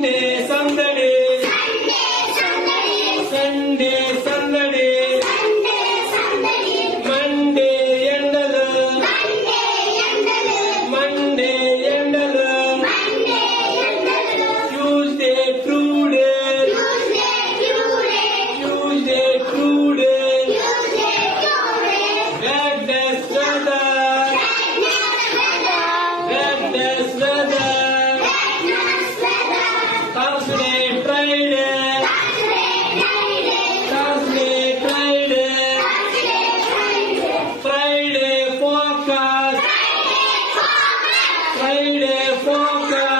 Sunday, Sunday, Sunday, Sunday, Monday, Endala, Monday, Endala, Tuesday, Friday, Tuesday, Friday, Wednesday, weather, Wednesday, weather, Thursday, Friday, Thursday, Friday, Friday, focus, Friday, focus.